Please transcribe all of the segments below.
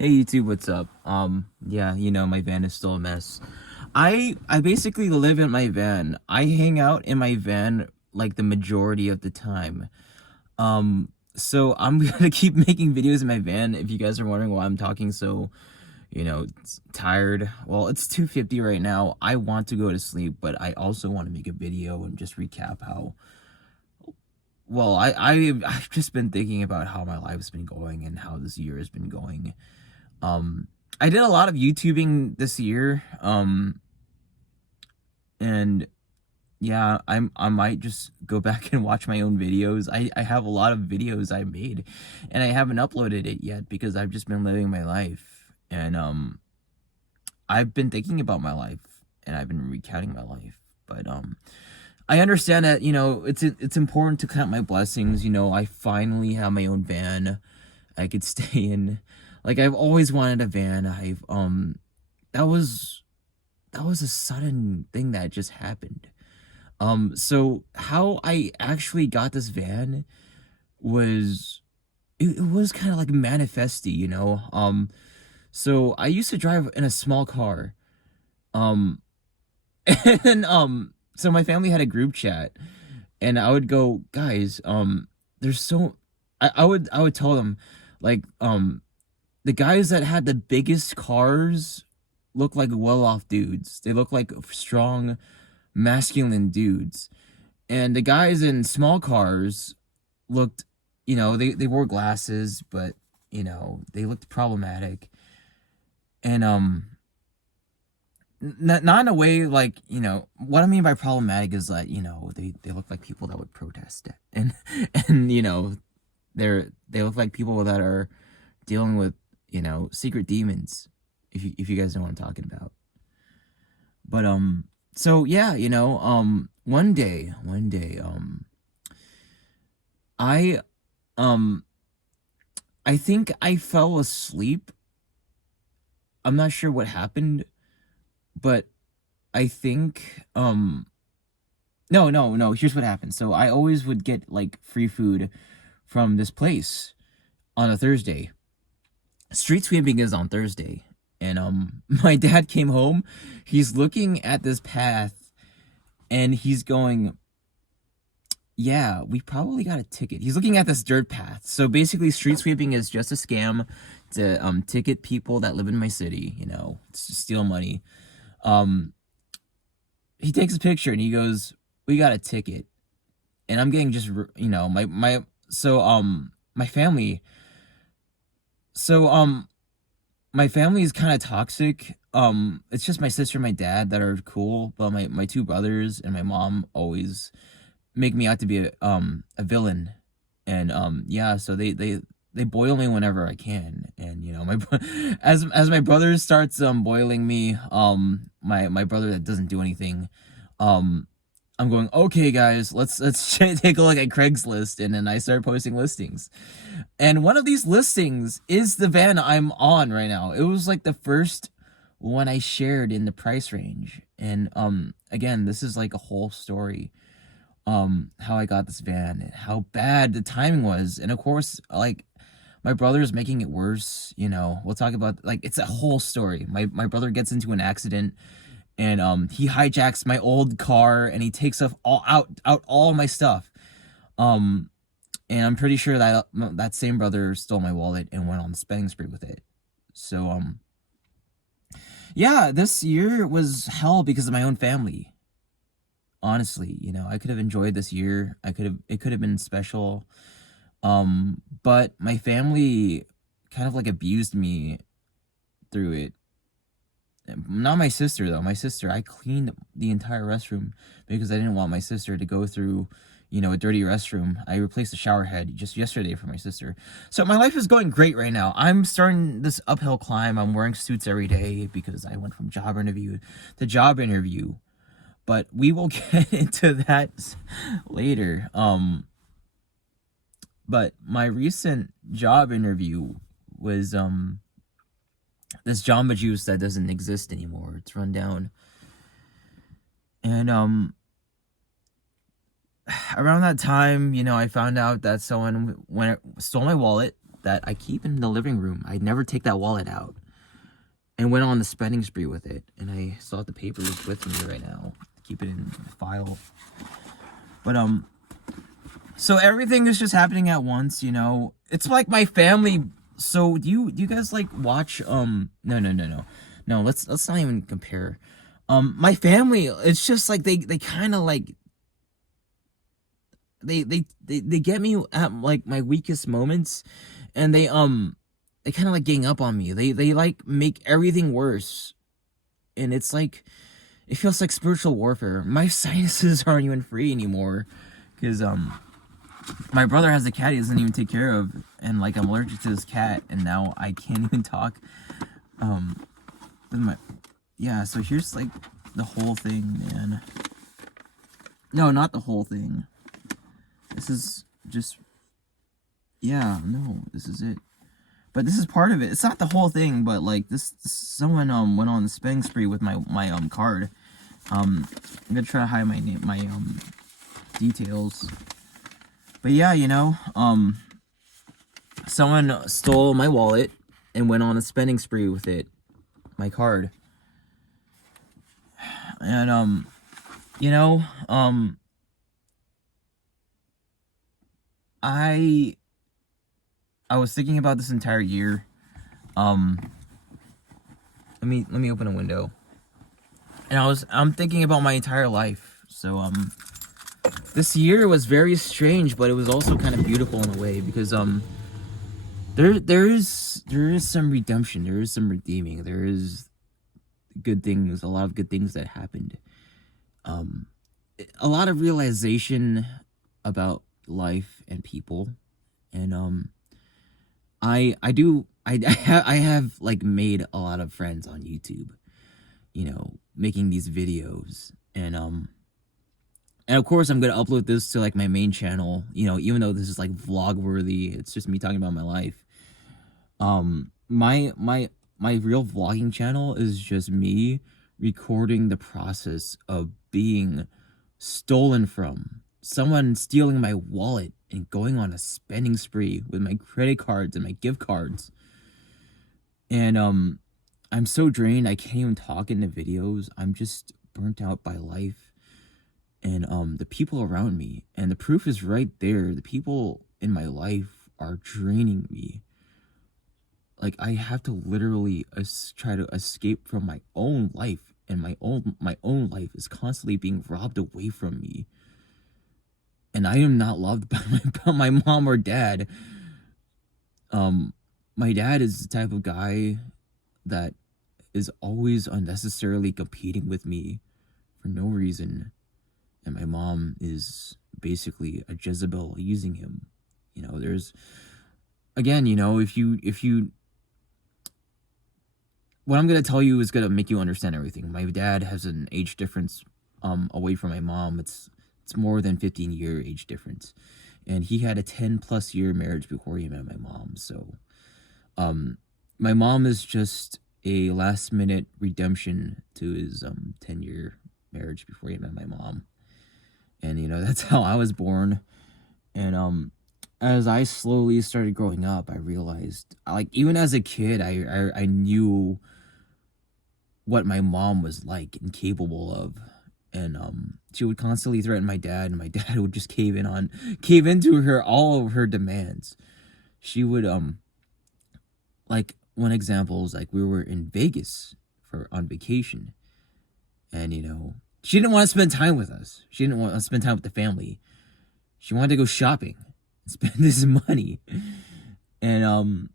Hey YouTube, what's up? Yeah, my van is still a mess. I basically live in my van. I hang out in my van like the majority of the time. So I'm gonna keep making videos in my van. If you guys are wondering why I'm talking so, tired. Well, it's 2:50 right now. I want to go to sleep, but I also want to make a video and just recap how well I've just been thinking about how my life's been going and how this year has been going. Um, I did a lot of YouTubing this year. And yeah, I might just go back and watch my own videos. I have a lot of videos I made and I haven't uploaded it yet because I've just been living my life. And I've been thinking about my life and I've been recounting my life. But I understand that, it's important to count my blessings. I finally have my own van I could stay in. Like I've always wanted a van. That was that was a sudden thing that just happened. So how I actually got this van was it was kind of like manifesty. So I used to drive in a small car. Um and so my family had a group chat and I would go, guys, there's so I would tell them like the guys that had the biggest cars look like well-off dudes. They look like strong, masculine dudes. And the guys in small cars looked, they wore glasses, but, they looked problematic. And not in a way like, what I mean by problematic is that, they look like people that would protest. And and they look like people that are dealing with, secret demons, if you guys know what I'm talking about. But so yeah, one day, I um I think I fell asleep. I'm not sure what happened, but I think no, here's what happened. So I always would get like free food from this place on a Thursday. Street sweeping is on Thursday. And my dad came home. He's looking at this path and he's going, yeah, we probably got a ticket. He's looking at this dirt path. So basically street sweeping is just a scam to ticket people that live in my city, to steal money. Um he takes a picture and he goes, "We got a ticket." And I'm getting just my so my family so my family is kind of toxic. It's just my sister and my dad that are cool, but my two brothers and my mom always make me out to be a villain. And yeah, so they boil me whenever I can. And as my brother starts boiling me, my brother that doesn't do anything, um I'm going, okay, guys, let's take a look at Craigslist, and then I start posting listings. And one of these listings is the van I'm on right now. It was like the first one I shared in the price range. And again, this is like a whole story. How I got this van and how bad the timing was. And of course, like my brother's making it worse. We'll talk about, like, it's a whole story. My brother gets into an accident and he hijacks my old car and he takes off out all my stuff. Um and I'm pretty sure that that same brother stole my wallet and went on the spending spree with it. So yeah, this year was hell because of my own family. Honestly, I could have enjoyed this year. It could have been special. But my family kind of like abused me through it. Not my sister though. My sister, I cleaned the entire restroom because I didn't want my sister to go through, a dirty restroom. I replaced the shower head just yesterday for my sister. So my life is going great right now. I'm starting this uphill climb. I'm wearing suits every day because I went from job interview to job interview. But we will get into that later. But my recent job interview was this Jamba Juice that doesn't exist anymore. It's run down. And around that time, I found out that someone stole my wallet that I keep in the living room. I never take that wallet out. And went on the spending spree with it. And I still have the papers with me right now. Keep it in the file. But so everything is just happening at once, you know. It's like my family. So do you guys like watch no, let's not even compare. My family, it's just like they kind of like they get me at like my weakest moments, and they kind of like gang up on me. They like make everything worse, and it's like it feels like spiritual warfare. My sinuses aren't even free anymore because my brother has a cat he doesn't even take care of, and like I'm allergic to this cat, and now I can't even talk. With my yeah. So here's like the whole thing, man. No, not the whole thing. This is just yeah. No, this is it. But this is part of it. It's not the whole thing, but like this someone went on the spending spree with my card. I'm gonna try to hide my name, my details. But yeah, you know, someone stole my wallet and went on a spending spree with it, my card. And you know, I was thinking about this entire year. Let me open a window. And I'm thinking about my entire life. So this year was very strange, but it was also kind of beautiful in a way because there is some redemption, there is some redeeming, there is good things, a lot of good things that happened. A lot of realization about life and people, and I have like made a lot of friends on YouTube, you know, making these videos, and of course I'm gonna upload this to like my main channel, you know, even though this is like vlog worthy, it's just me talking about my life. My real vlogging channel is just me recording the process of being stolen from, someone stealing my wallet and going on a spending spree with my credit cards and my gift cards. And I'm so drained I can't even talk in the videos. I'm just burnt out by life and the people around me. And the proof is right there. The people in my life are draining me. Like I have to literally try to escape from my own life, and my own life is constantly being robbed away from me. And I am not loved by my mom or dad. My dad is the type of guy that is always unnecessarily competing with me for no reason. And my mom is basically a Jezebel using him. You know, there's, again, you know, if you what I'm going to tell you is going to make you understand everything. My dad has an age difference away from my mom. It's more than 15-year age difference. And he had a 10+ year marriage before he met my mom. So my mom is just a last minute redemption to his 10-year marriage before he met my mom. And you know, that's how I was born. And as I slowly started growing up, I realized, like, even as a kid, I knew what my mom was like and capable of. And she would constantly threaten my dad, and my dad would just cave into her all of her demands. She would like, one example is like we were in Vegas on vacation, and you know, she didn't want to spend time with us. She didn't want to spend time with the family. She wanted to go shopping and spend this money. And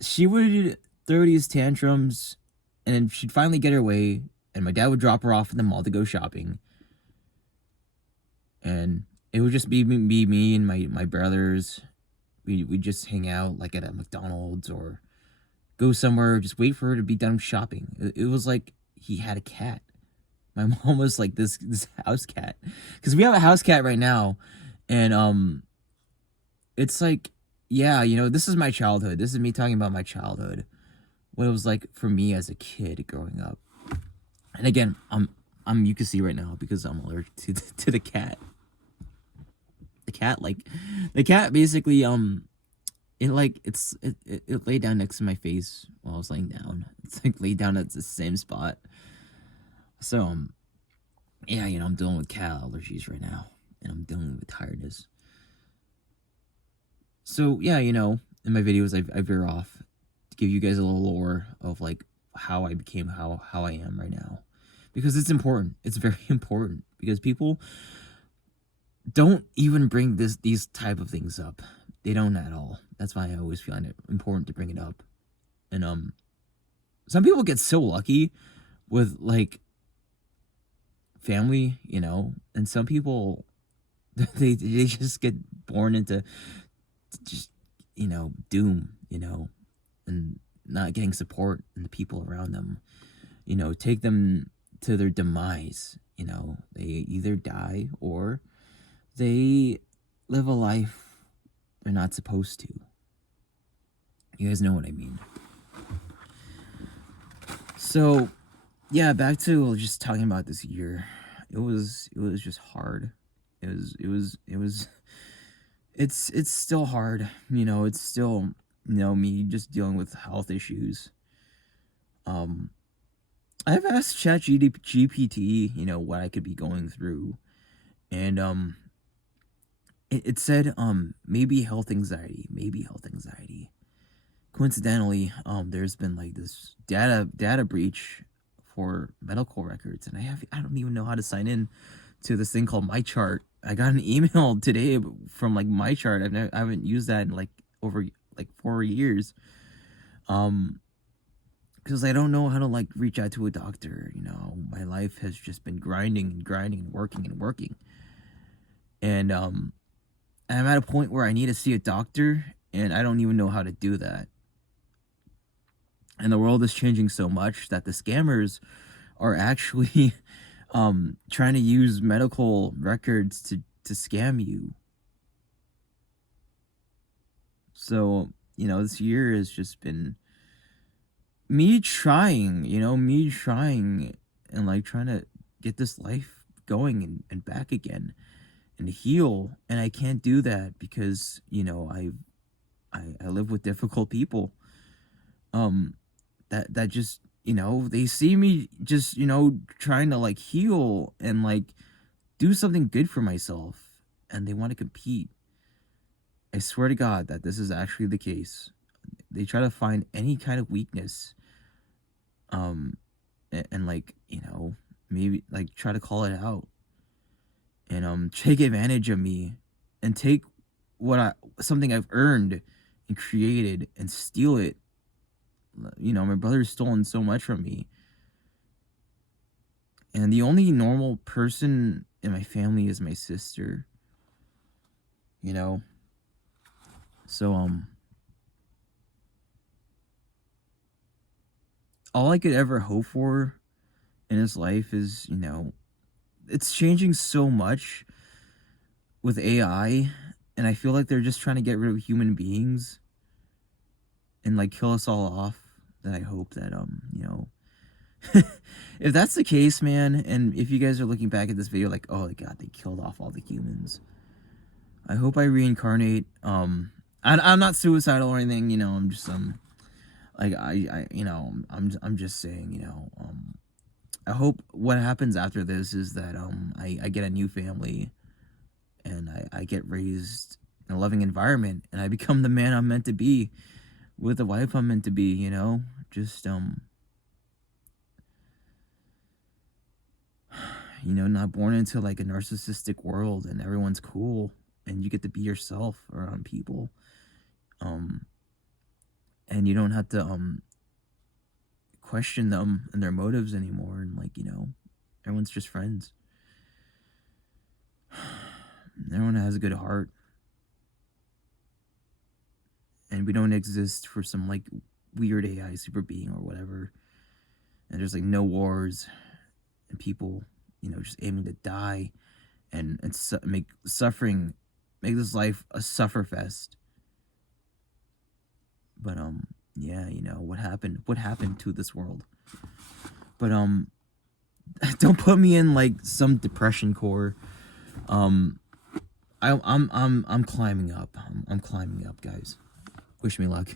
she would throw these tantrums, and then she'd finally get her way, and my dad would drop her off in the mall to go shopping. And it would just be me and my brothers. We'd just hang out like at a McDonald's or go somewhere, just wait for her to be done shopping. It was like he had a cat. My mom was like this house cat. Because we have a house cat right now. And it's like, yeah, you know, this is my childhood. This is me talking about my childhood. What it was like for me as a kid growing up. And again, I'm mucusy right now because I'm allergic to the cat. The cat basically it laid down next to my face while I was laying down. It's like laid down at the same spot. So yeah, I'm dealing with cat allergies right now, and I'm dealing with tiredness. So yeah, in my videos I veer off to give you guys a little lore of like how I became how I am right now, because it's important. It's very important, because people don't even bring these type of things up. They don't at all. That's why I always find it important to bring it up. And some people get so lucky with like family, and some people they just get born into just doom, and not getting support and the people around them, take them to their demise. They either die or they live a life they're not supposed to. You guys know what I mean. So yeah, back to just talking about this year. It was just hard. It's still hard. It's still, me just dealing with health issues. I've asked ChatGPT, what I could be going through, and it said maybe health anxiety. Coincidentally, there's been like this data breach for medical records, and I don't even know how to sign in to this thing called MyChart. I got an email today from like MyChart. I haven't used that in like over like 4 years. Because I don't know how to like reach out to a doctor. My life has just been grinding and working. And I'm at a point where I need to see a doctor, and I don't even know how to do that. And the world is changing so much that the scammers are actually trying to use medical records to scam you. So, this year has just been me trying and like trying to get this life going and back again and heal. And I can't do that because, I live with difficult people. That just, they see me just, trying to like heal and like do something good for myself, and they want to compete. I swear to God that this is actually the case. They try to find any kind of weakness, and like, maybe like try to call it out, and take advantage of me, and take something I've earned and created, and steal it. My brother's stolen so much from me, and the only normal person in my family is my sister. So all I could ever hope for in his life is, it's changing so much with AI, and I feel like they're just trying to get rid of human beings and like kill us all off. That I hope that if that's the case, man, and if you guys are looking back at this video like, oh my God, they killed off all the humans, I hope I reincarnate. I'm not suicidal or anything, I'm just like I'm just saying, I hope what happens after this is that I get a new family, and I get raised in a loving environment, and I become the man I'm meant to be with the wife I'm meant to be, just not born into like a narcissistic world and everyone's cool and you get to be yourself around people, and you don't have to question them and their motives anymore, and like, everyone's just friends. Everyone has a good heart, and we don't exist for some like weird AI super being or whatever, and there's like no wars and people just aiming to die and make this life a sufferfest. But yeah, what happened to this world. But don't put me in like some depression core. I'm climbing up. I'm climbing up, guys. Wish me luck.